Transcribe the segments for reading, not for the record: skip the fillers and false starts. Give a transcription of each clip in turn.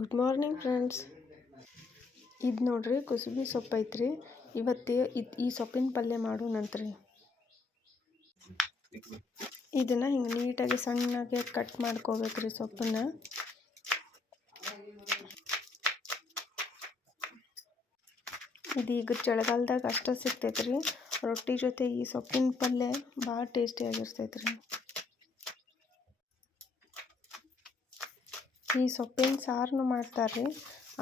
Good morning friends. ಇದು ನೋಡ್ರಿ ಕುಸುಬಿ ಸೊಪ್ಪು ಐತ್ರಿ. ಇವತ್ತು ಈ ಸೊಪ್ಪಿನ ಪಲ್ಯ ಮಾಡೋಣಂತ್ರಿ. ಇದನ್ನು ಹಿಂಗೆ ನೀಟಾಗಿ ಸಣ್ಣಗೆ ಕಟ್ ಮಾಡ್ಕೋಬೇಕ್ರಿ ಸೊಪ್ಪನ್ನ. ಇದು ಈಗ ಚಳಿಗಾಲದಾಗ ಅಷ್ಟೇ ಸಿಗ್ತೈತ್ರಿ. ರೊಟ್ಟಿ ಜೊತೆ ಈ ಸೊಪ್ಪಿನ ಪಲ್ಯ ಭಾಳ ಟೇಸ್ಟಿಯಾಗಿರ್ತೈತ್ರಿ. ಈ ಸೊಪ್ಪಿನ ಸಾರನ್ನು ಮಾಡ್ತಾರೆ,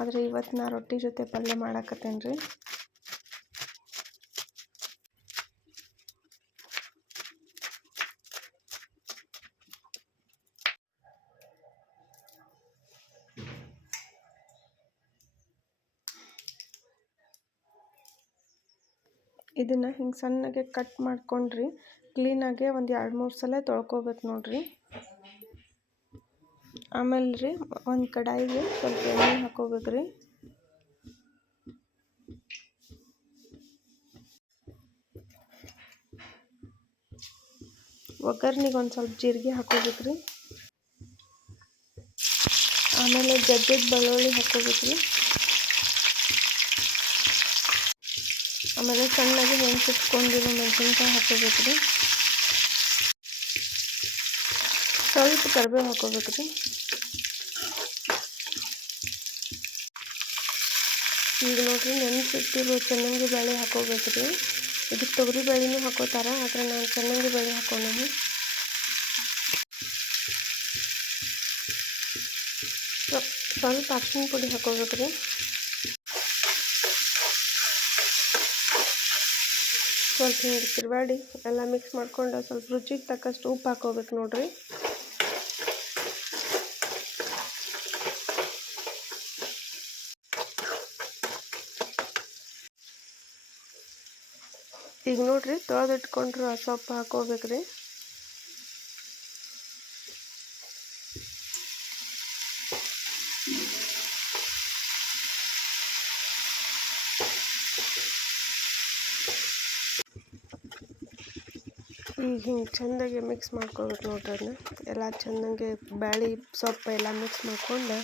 ಆದರೆ ಇವತ್ತು ನಾ ರೊಟ್ಟಿ ಜೊತೆ ಪಲ್ಯ ಮಾಡಾಕತ್ತೇನೆ ರೀ. ಇದನ್ನು ಹಿಂಗೆ ಸಣ್ಣಗೆ ಕಟ್ ಮಾಡ್ಕೊಂಡ್ರಿ ಕ್ಲೀನಾಗೆ ಒಂದು 2-3 ಸಲ ತೊಳ್ಕೊಬೇಕು ನೋಡ್ರಿ. ಆಮೇಲೆ ರೀ ಒಂದು ಕಡಾಯಿಗೆ ಸ್ವಲ್ಪ ಎಣ್ಣೆ ಹಾಕೋಬೇಕ್ರಿ. ಒಗ್ಗರ್ನಿಗೆ ಒಂದು ಸ್ವಲ್ಪ ಜೀರಿಗೆ ಹಾಕೋಬೇಕ್ರಿ. ಆಮೇಲೆ ಜಜ್ಜಿದ ಬೆಳ್ಳುಳ್ಳಿ ಹಾಕೋಬೇಕ್ರಿ. ಆಮೇಲೆ ಸಣ್ಣಗೆ ಹೆಂಚಿಟ್ಕೊಂಡಿರೋ ಮೆಣಸಿನ್ಕಾಯಿ ಹಾಕೋಬೇಕ್ರಿ. ಸ್ವಲ್ಪ ಕರಿಬೇವು ಹಾಕೋಬೇಕ್ರಿ. ಈಗ ನೋಡ್ರಿ ನೆನೆಸಿಟ್ಟಿರೋ ಚನ್ನಂಗಿ ಬೇಳೆ ಹಾಕೋಬೇಕ್ರಿ. ಇದಕ್ಕೆ ತೊಗರಿ ಬೇಳೆನೂ ಹಾಕೋತಾರ, ಆದರೆ ನಾನು ಚನ್ನಂಗಿ ಬೇಳೆ ಹಾಕೊಂಡೀನಿ. ಸ್ವಲ್ಪ ಅರಿಶಿನ ಪುಡಿ ಹಾಕೋಬೇಕ್ರಿ. ಸ್ವಲ್ಪ ಹಿಂಗೆ ತಿರುವಾಡಿ ಎಲ್ಲ ಮಿಕ್ಸ್ ಮಾಡ್ಕೊಂಡು ಸ್ವಲ್ಪ ರುಚಿಗೆ ತಕ್ಕಷ್ಟು ಉಪ್ಪು ಹಾಕೋಬೇಕು ನೋಡ್ರಿ. ಈಗ ನೋಡ್ರಿ ತೊಳೆದಿಟ್ಕೊಂಡ್ರು ಆ ಸೊಪ್ಪು ಹಾಕೋಬೇಕ್ರಿ. ಈಗ ಹಿಂಗೆ ಚೆಂದಾಗಿ ಮಿಕ್ಸ್ ಮಾಡ್ಕೋಬೇಕು ನೋಡ್ರಿ. ಅದನ್ನ ಎಲ್ಲ ಚೆಂದಂಗೆ ಬ್ಯಾಳೆ ಸೊಪ್ಪು ಎಲ್ಲ ಮಿಕ್ಸ್ ಮಾಡ್ಕೊಂಡು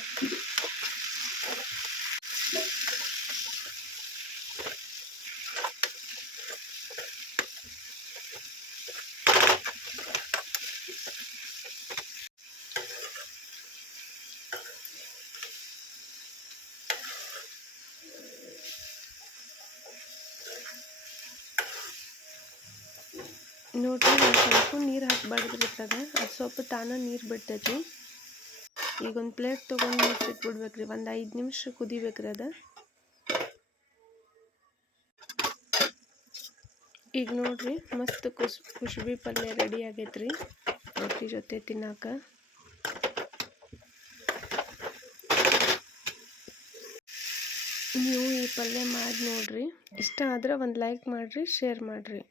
ನೋಡ್ರಿ ಒಂದು ಸ್ವಲ್ಪ ನೀರು ಹಾಕಬಾರ್ದು ಇದ್ರಾಗ, ಅದು ಸ್ವಲ್ಪ ತಾನೇ ನೀರು ಬಿಡ್ತೈತಿ. ಈಗ ಒಂದು ಪ್ಲೇಟ್ ತೊಗೊಂಡು ಮುಚ್ಚಿಟ್ಬಿಡ್ಬೇಕ್ರಿ. ಒಂದು 5 ನಿಮಿಷ ಕುದಿಬೇಕ್ರಿ ಅದು. ಈಗ ನೋಡ್ರಿ ಮಸ್ತ್ ಕುಸುಬಿ ಪಲ್ಯ ರೆಡಿ ಆಗೈತ್ರಿ ರೊಟ್ಟಿ ಜೊತೆ ತಿನ್ನಾಕ. ನೀವು ಈ ಪಲ್ಯ ಮಾಡಿ ನೋಡ್ರಿ. ಇಷ್ಟ ಆದ್ರೆ ಒಂದು ಲೈಕ್ ಮಾಡಿರಿ, ಶೇರ್ ಮಾಡಿರಿ.